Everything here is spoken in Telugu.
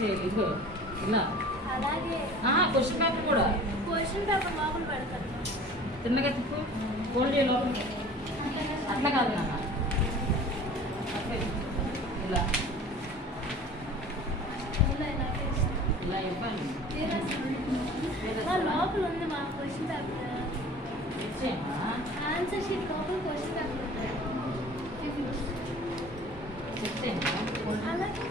చేయాలి ఇగో ఇలా అలాగే క్వశ్చన్ పేపర్ కూడా క్వశ్చన్ పేపర్ లోపల పెడతాను. తిన్నగా తిప్పు ఫోల్డ్ చేయ లోపల అట్లా కాదు నాన్న ఇలా ఇలా ఇవ్వండి లోపల ఉంది మా క్వశ్చన్ పేపర్. ఆన్సర్ షీట్ లోపల క్వశ్చన్ పేపర్ చెప్తే అలాగే